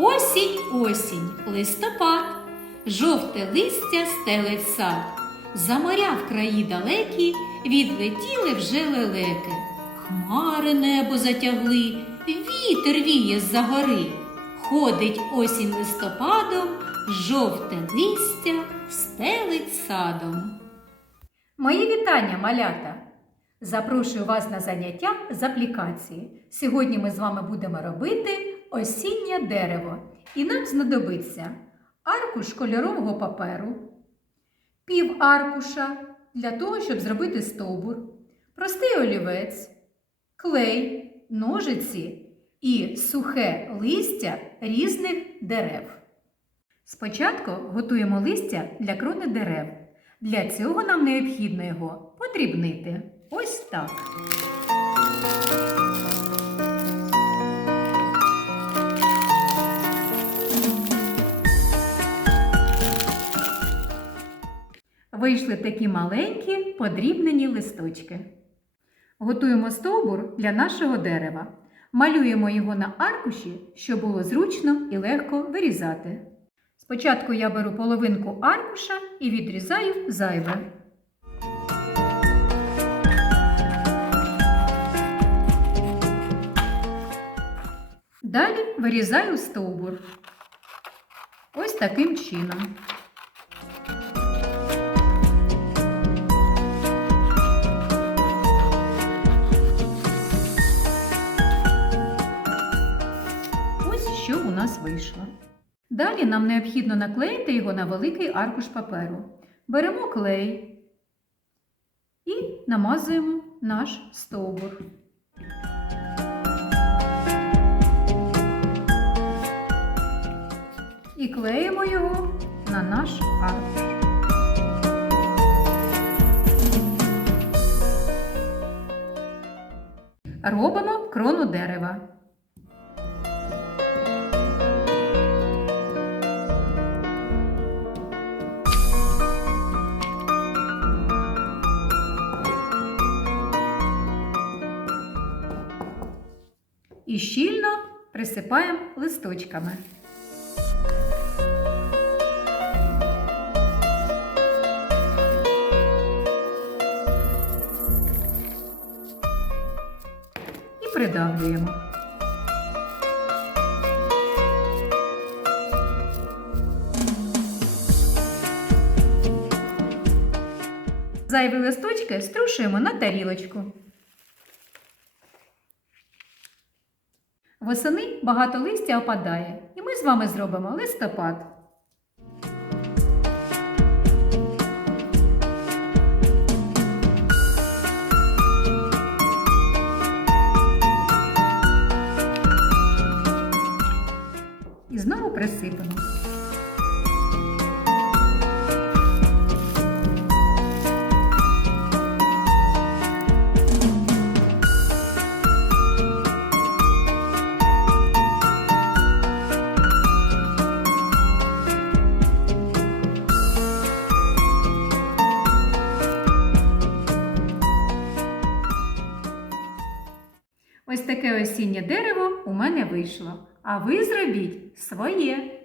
Осінь, осінь, листопад, жовте листя стелить сад. За моря в краї далекі відлетіли вже лелеки. Хмари небо затягли, вітер віє з-за гори. Ходить осінь листопадом, жовте листя стелить садом. Мої вітання, малята! Запрошую вас на заняття з аплікації. Сьогодні ми з вами будемо робити осіннє дерево. І нам знадобиться аркуш кольорового паперу, пів аркуша для того, щоб зробити стовбур, простий олівець, клей, ножиці і сухе листя різних дерев. Спочатку готуємо листя для крони дерев. Для цього нам необхідно його подрібнити. Ось так. Вийшли такі маленькі подрібнені листочки. Готуємо стовбур для нашого дерева. Малюємо його на аркуші, щоб було зручно і легко вирізати. Спочатку я беру половинку аркуша і відрізаю зайве. Далі вирізаю стовбур. Ось таким чином. Що у нас вийшло. Далі нам необхідно наклеїти його на великий аркуш паперу. Беремо клей і намазуємо наш стовбур. І клеїмо його на наш аркуш. Робимо крону дерева. І щільно присипаємо листочками. І придавлюємо. Зайві листочки струшуємо на тарілочку. Восени багато листя опадає, і ми з вами зробимо листопад. Ось таке осіннє дерево у мене вийшло. А ви зробіть своє.